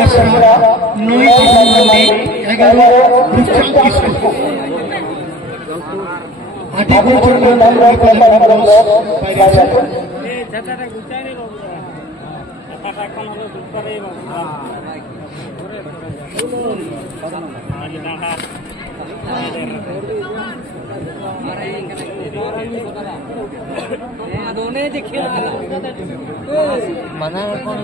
তেসরা 9 ডিসেম্বর 11 রূপচাঁদ কিশোর 8 বছর mana rekam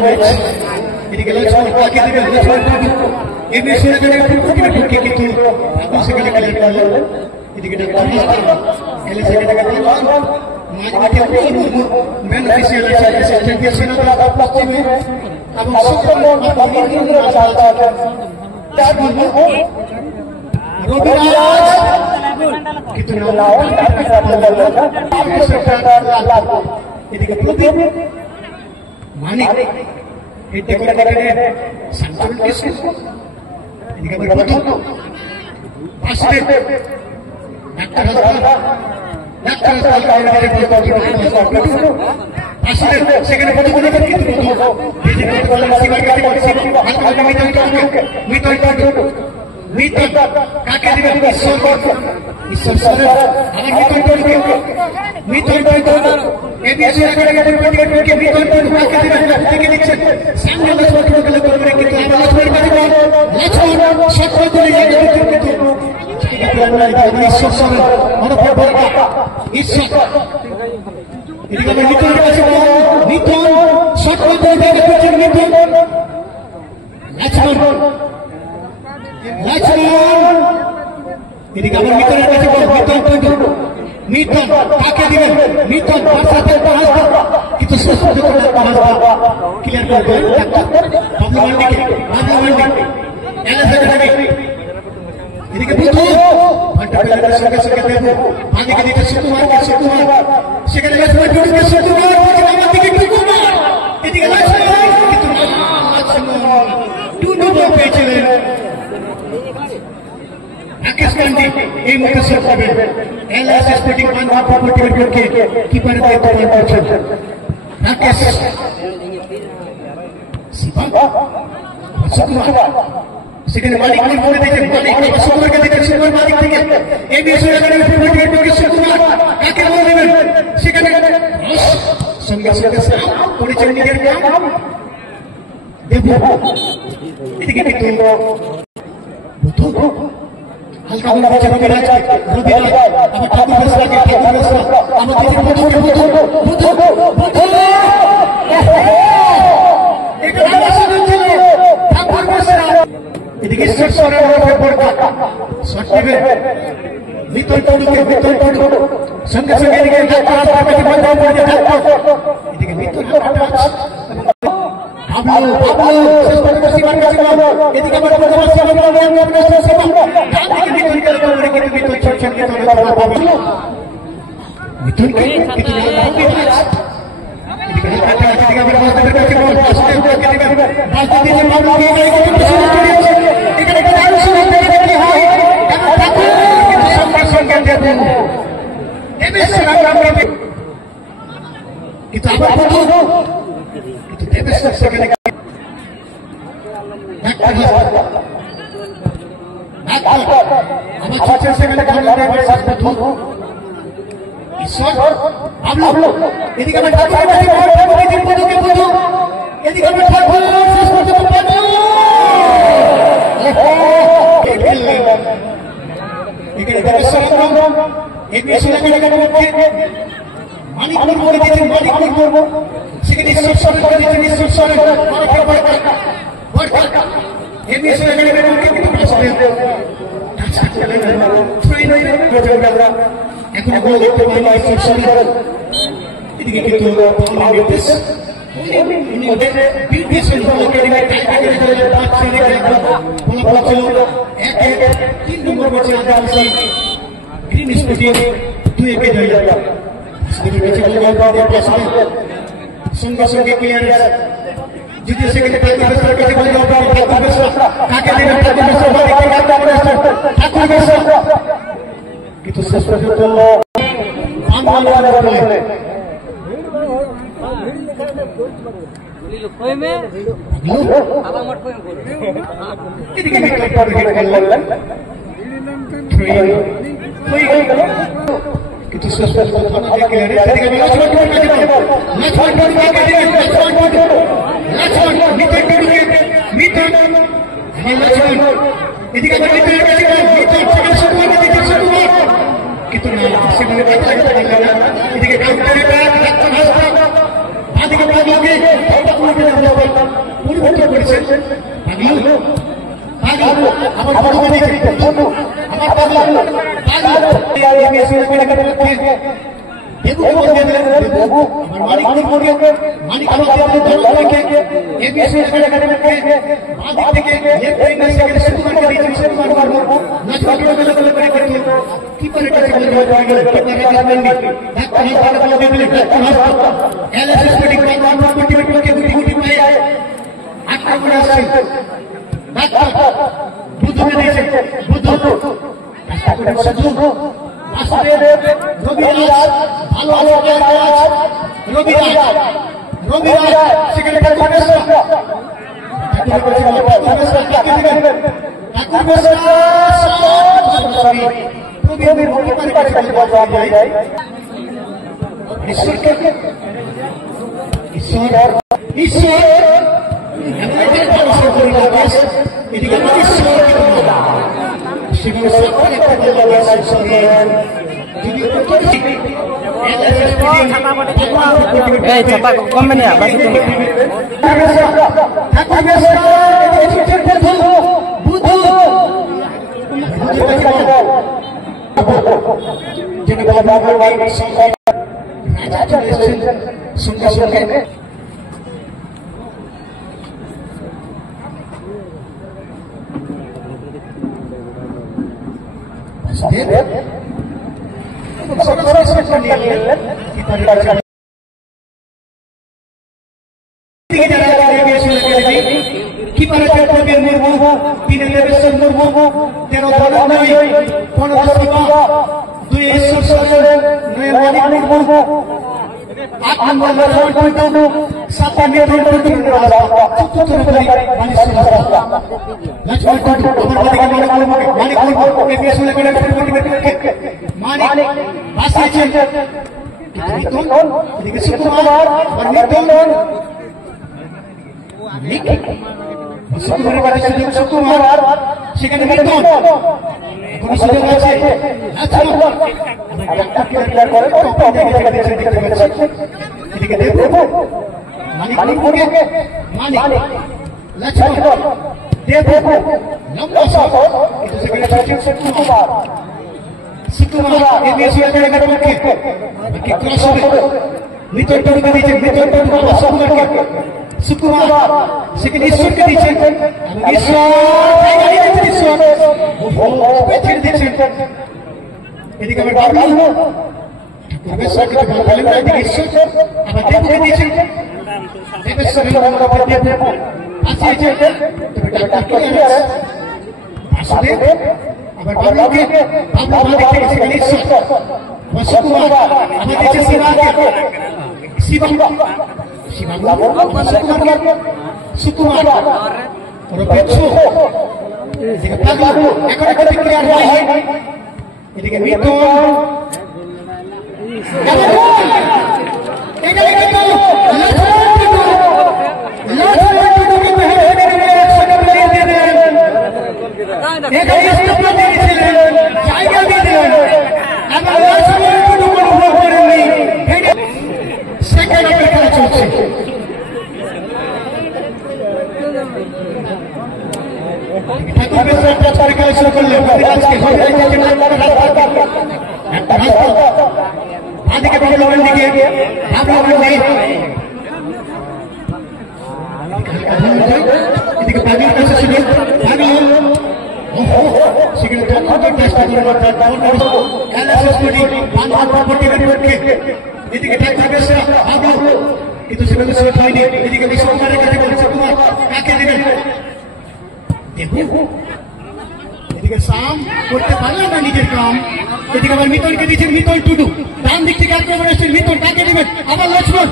medan. Ini kalau cuma pakai dia cuma ini sudah jadi pakai gitu. Aku sekali kalau ini kita harus kalau saya kata bang, mari kita ini beneficial saya dia sudah dapat pasti ni. अब super ini rasa क्या बोलूं रोबिराज कितना लाओ ini kemudian manik itu kadang-kadang santunan kisah ini kan betul pasti nakal kalau ada betul pasti second betul kita jadi kalau masih mito kake diga isor sore agar mito ebi sore ke mito kake diga sambil lachon kalau kita lachon shakwa kita isor sore mana isor ini kalau mito shakwa Lachman ini kabar miton kace miton kake dibe miton pasate bahas itu sesuatu kita bahas clear করবে Pablo Mandi এলা সেটা এদিকে বুঝো ঘন্টা বেলা সঙ্গে দেবো আগে কে দিতে সুকুমার সেখানে লক্ষ্মণ ঢুকে সুকুমার আমার দিকে কুকুমার এদিকে লক্ষ্মণ কিন্তু লক্ষ্মণ দুটো পেয়েছিলেন Rakesh Gandhi এই মুহূর্তে শট করবে এলএস স্পোর্টিং 140 কে কিপার দায়িত্ব পালন করছেন রাকেশ সিবা সেখানে মালিক বলে দিয়েছে মালিক সুকুমারকে দেখে সুকুমার মালিক থেকে এই বিষয়ে এখানে 40 কে সুকুমার কাকে বলে দেবেন সেখানে সঙ্গে করেছেন নিজের কাম দেবো এদিকে কিন্তু বুঝো हल्का हल्का बच्चा रोबिराज अब ठाकुर फैसला আমাদের বুঝো এটা আলোচনা ছিল ঠাকুর ফैसला এদিকে সরসরের উপর পড়া শট নেবে ভিতর টড়ু সঙ্গে সঙ্গে এদিকে রাস্তাটাকে বন্ধ করে দিয়ে এদিকে ভিতর Pablo এদিকে আমরা বলছি এদিকে আমরা ঠাকুর শেষ পর্যন্ত পাবো এখানে দেবেশ্বর একুশে মানিকপুর করে দিয়েছেন মানিকপুর সেখানে ঈশ্বর সরেন করে দিয়েছেন ঈশ্বর সরেন এখন গোল দেখতে পাই ঈশ্বর সরেন এদিকে কিন্তু সঙ্গে সঙ্গে ক্লিয়ারেন্স যদি সেখানে কিন্তু শেষ পর্যন্ত কিন্তু শেষ পর্যন্ত এদিকে কিন্তু এদিকে পরিবর্তন করেছেন কমবে না বাসে সেখানে সেখানে ঈশ্বরকে দিচ্ছেন এদিকে আমার বাবলু আবার দেবকে দিয়েছেন আবার বাবলুকে সেখানে ঈশ্বর সুকুমার আবার দিয়েছে শিবাকে সুকুমার এদিকে মিঠুন বাঁদিকে বাবলুর দিকে এদিকে পাগলের কাছে ছিল পাগল সেখানে দক্ষতার চেষ্টা করে এদিকে কিন্তু সেভাবে সেট হয়নি এদিকে বিশ্বকুমারের কাছে বলছে কুমার কাকে দেবেন এদিকে সাম করতে পারলেন না নিজের কাম এদিকে আবার মিতনকে দিয়েছেন মিতন টুডু ডান দিক থেকে আক্রমণ এসেছেন মিতন কাকে দেবেন আবার লক্ষ্মণ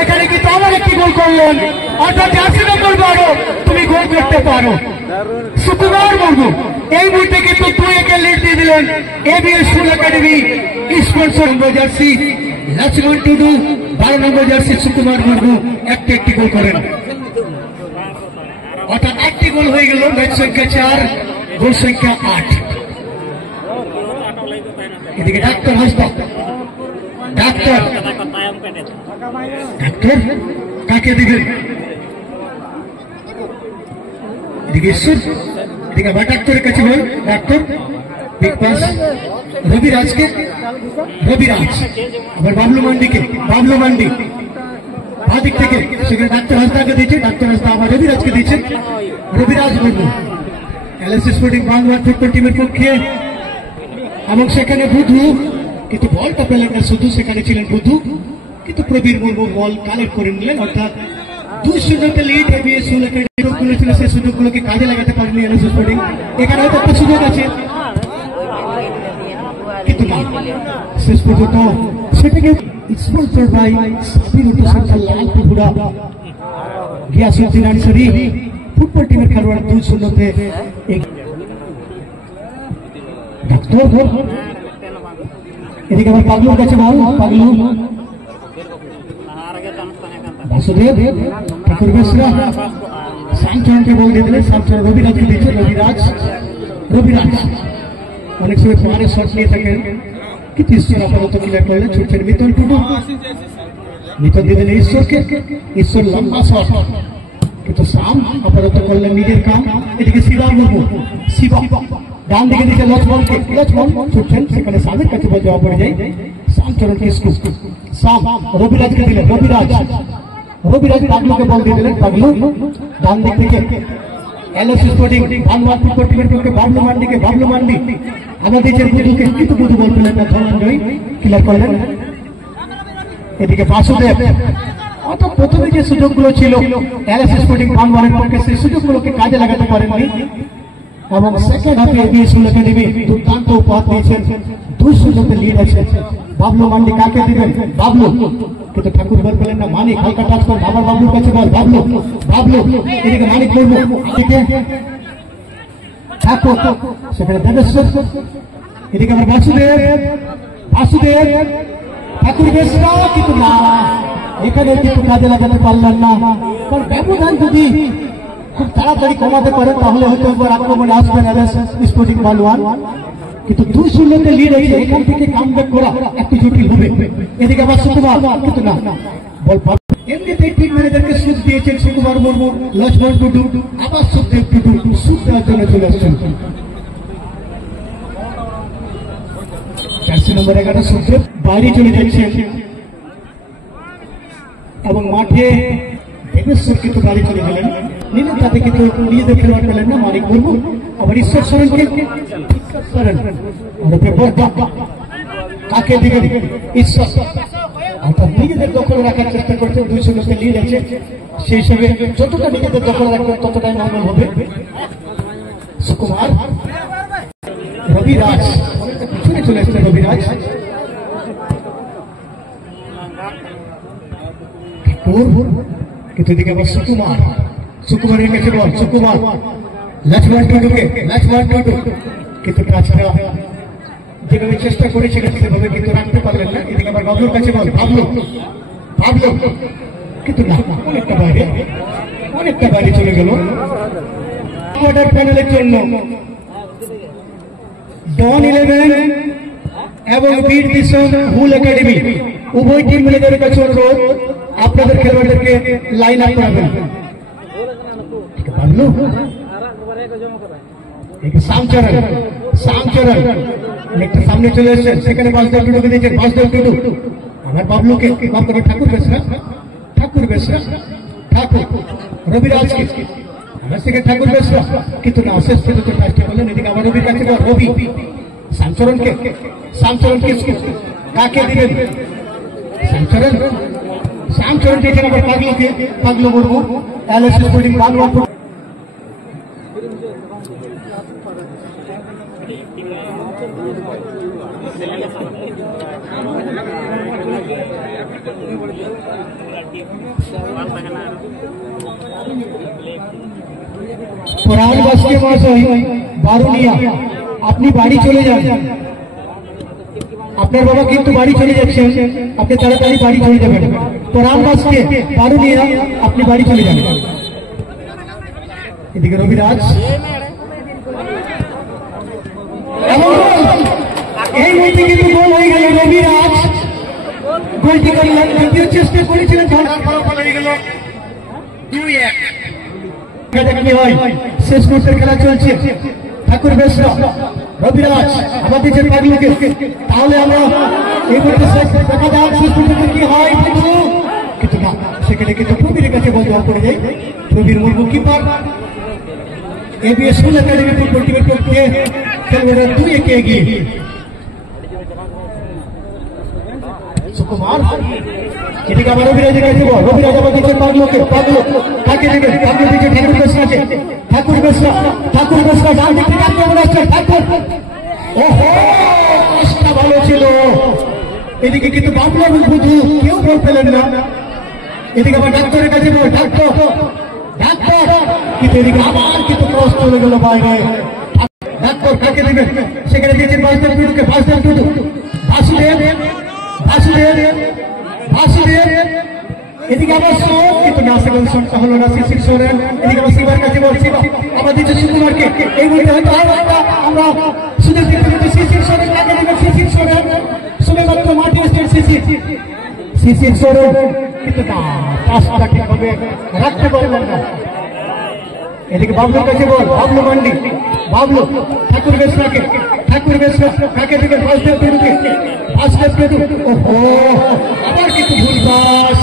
এখানে কিন্তু আবার একটি গোল করলেন অর্থাৎ 80 নম্বর বারো তুমি গোল করতে পারো সুকুমার মুর্মু এই মুহূর্তে কিন্তু 2-1 লিড দিয়ে দিলেন এবিএস স্কুল একাডেমি স্পন্সর নম্বর জার্সি লক্ষ্মণ টুডু 12 নম্বর জার্সি সুকুমার মুর্মু একটি গোল করেন অর্থাৎ 8টি গোল হয়ে গেল ম্যাচ সংখ্যা 4 গোল সংখ্যা 8 এদিকে ডাক্তার হাসপাতাল ডাক্তার কাকে দিবেন এদিকে ঈশ্বর এদিকে আবার ডাক্তারের কাছে বল ডাক্তার বিগ পাস রবিরাজকে রবিরাজ আবার বাবলু মান্ডি বাদিক থেকে সেখানে ডাক্তার হাসদাকে দিয়েছে ডাক্তার হাসদা আবার রবিরাজকে দিয়েছেন রবিরাজ Murmu ELSS sporting Bangla football টিমের পক্ষে এবং সেখানে বুধু কিন্তু বলটা পেলেন না শুধু সেখানে ছিলেন বুধু কিন্তু প্রবীর মুর্মু বল কালেক্ট করে নিলেন অর্থাৎ 2-0 লিড এবিএস স্কুল একাডেমি ছিল সেই সুযোগগুলোকে কাজে লাগাতে পারেনি এলএসএস স্পোর্টিং এখানে হয়তো একটা সুযোগ আছে কিন্তু না শেষ পর্যন্ত সেটাকে স্পন্সর বাই সাবির উটো সরকার লাল পুরা গিয়াসুদ্দিন আনসারি ফুটবল টিমের খেলোয়াড় 2-0 ডাক্তার এদিকে আবার পাগলুর কাছে বল পাগলু বাসুদেব ঠাকুর বেসরা শ্যামচরণকে বল দিয়ে দিলেন শ্যামচরণ রবিরাজকে দিয়েছে রবিরাজ অনেক সময় তোমার শট নিয়ে থাকেন কিন্তু ঈশ্বর আপাতত ক্লিয়ার করলেন ছুটছেন মিতন টুডু মিতন দিয়ে দিলেন ঈশ্বর লম্বা শট কিন্তু শাম আপাতত করলেন নিজের কাম এদিকে শিবা ডান দিকে দিকে লক্ষ্মণ ছুটছেন সেখানে শামের কাছে বল যাওয়া পড়ে যায় শ্যামচরণ কিসকু শাম রবিরাজকে দিলেন রবিরাজ পাগলুকে বল দিয়ে দিলেন পাগলু ডান দিক থেকে এলএসএস স্পোর্টিং বাংলা ফুটবল টিমের পক্ষে বাবলু মান্ডি আমাদের যে বুধুকে কিন্তু বুধু বল পেলেন না ধনঞ্জয় ক্লিয়ার করলেন এদিকে বাসুদেব অর্থাৎ প্রথমে যে সুযোগগুলো ছিল এলএসএস স্পোর্টিং বাংলার পক্ষে সেই সুযোগগুলোকে কাজে লাগাতে পারেননি এবং সেকেন্ড হাফে এবিএস স্কুল একাডেমি দুর্দান্ত উপহার দিয়েছেন 2-0 লিড আছে বাবলু মান্ডি কাকে দিবেন বাবলু কিন্তু ঠাকুর বল পেলেন না মানিক হালকা টাচ করে আবার বাবলুর কাছে বল বাবলু এদিকে মানিক করবো এদিকে ঠাকুর সেখানে দেবেশ্বর এদিকে আমার বাসুদেব ঠাকুর বেসরা কিন্তু না এখানে কিন্তু কাজে লাগাতে পারলেন না কারণ ব্যবধান যদি খুব তাড়াতাড়ি কমাতে পারেন তাহলে হয়তো একবার আক্রমণে আসবেন এলএসএস স্পোর্টিং বালওয়ান কিন্তু 2-0 লিড আছে এখান থেকে কামব্যাক করা একটু জটিল হবে এদিকে আবার সুকুমার কিন্তু না বল এমনিতেই টিম ম্যানেজারকে সুদ দিয়েছেন সুকুমার মুর্মু লক্ষ্মণ টুডু আবার সুখদেব টুডু সুদ দেওয়ার জন্য চলে আসছেন জার্সি নম্বর 11 সুখদেব বাইরে চলে যাচ্ছেন এবং মাঠে দেবেশ্বর কিন্তু বাইরে চলে গেলেন নিজের তাতে কিন্তু নিজেদের খেলোয়াড় পেলেন না মানিক মুর্মু আবার ঈশ্বর সরেনকে কাকে দিকে ঈশ্বর অর্থাৎ নিজেদের দখলে রাখার চেষ্টা করছেন 2-0 লিড আছে সেই হিসেবে যতটা নিজেদের দখলে রাখবেন ততটাই নর্মাল হবে সুকুমার রবিরাজ পিছনে চলে এসেছে রবিরাজ কিন্তু দিকে আবার সুকুমারের কাছে বল সুকুমার লক্ষ্মণ টুডু কিন্তু তাছাড়া যেভাবে চেষ্টা করেছিলেন সেভাবে কিন্তু রাখতে পারলেন না এদিকে আবার বাবলুর কাছে বল বাবলু কিন্তু না অনেকটা বাইরে চলে গেল কোয়ার্টার ফাইনালের জন্য ডন 11 এবং বীর মিশন হুল একাডেমি উভয় টিম মিলে কাছে অনুরোধ আপনাদের খেলোয়াড়দেরকে লাইন আপ করাবেন বাবলু শ্যামচরণ শ্যামচরণ অনেকটা সামনে চলে এসেছেন, সেখানে বাসদেব টুডুকে দিয়েছেন, বাসদেব টুডু আমার বাবলুকে বাবলুকে ঠাকুর বেসরা ঠাকুর রবিরাজকে আমার থেকে ঠাকুর বেসরা, কিন্তু না শেষ পর্যন্ত কাজটি বললেন। এদিকে আমার রবির কাছে রবি শ্যামচরণকে কাকে দিবেন? শ্যামচরণ দিয়েছেন আবার পাগলু মুর্মু এলএসএস বোর্ডিং বাংলা। পুরাণবাসী মহাশয় বারুনিয়া, আপনি বাড়ি চলে যান। আপনার বাবা কিন্তু বাড়ি চলে যাচ্ছেন, আপনি তাড়াতাড়ি বাড়ি চলে যাবেন। পুরাণবাসী বারুনিয়া, আপনি বাড়ি চলে যান। এদিকে রবিরাজ এই মধ্যে কিন্তু গোল হয়ে গেল। রবিরাজ গোলটি করলেন, দ্বিতীয় চেষ্টা করেছিলেন, শেষ মুহূর্তের খেলা চলছে। ঠাকুর বেসরা রবিরাজ আবার দিচ্ছেন পাগলুকে, তাহলে আমরা এই মুহূর্তে দেখা যাক শেষ মুহূর্তে কি হয়। কিন্তু না, সেখানে কিন্তু প্রবীর কাছে বল দেওয়া পড়ে যায়। Prabir Murmu keeper ABS school academy football টিমের পক্ষে খেলোয়াড়রা 2-1 এগিয়ে। সুকুমার এদিকে আবার রবিরাজের কাছে বল, রবিরাজ আবার দিচ্ছেন পাগলুকে, পাগলু কাকে দেবে? পাগলু দিচ্ছে ঠাকুর বেসরাকে, ঠাকুর বেসরা ডান দিক থেকে আক্রমণ আসছে। ঠাকুর ওহো, চেষ্টা ভালো ছিল। এদিকে কিন্তু বাবলু এবং বুধু কেউ বল পেলেন না। এদিকে আবার ডাক্তারের কাছে বল, ডাক্তার কিন্তু এদিকে আবার কিন্তু ক্রস চলে গেল বাইরে। ডাক্তার কাকে দেবেন? সেখানে দিয়েছেন বাসদেব টুডুকে, বাসদেব টুডু বাসুদেব এদিকে আবার শোন, কিন্তু না সেখানে শোনটা হলো না। শিশির সোরেন এদিকে আবার শিবার কাছে বলছি, আবার দিচ্ছে সুকুমারকে। এই মুহূর্তে হয়তো আমরা সুযোগ দিতে শিশির সোরেন কাকে দেবেন? শিশির সোরেন শুধুমাত্র মাঠে এসছেন শিশির সোরেন, কিন্তু না পাঁচটা ঠিকভাবে রাখতে পারলেন না। এদিকে বাবলুর কাছে বল, বাবলু মান্ডি, বাবলু ঠাকুর বেসরা কাকে দেবেন? বাসদেব টুডু। ওহো, আবার কিন্তু ভুল পাস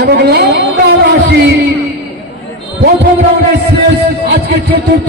এবং লম্বা রাশি। প্রথম রাউন্ডের শেষ, আজকে চতুর্থ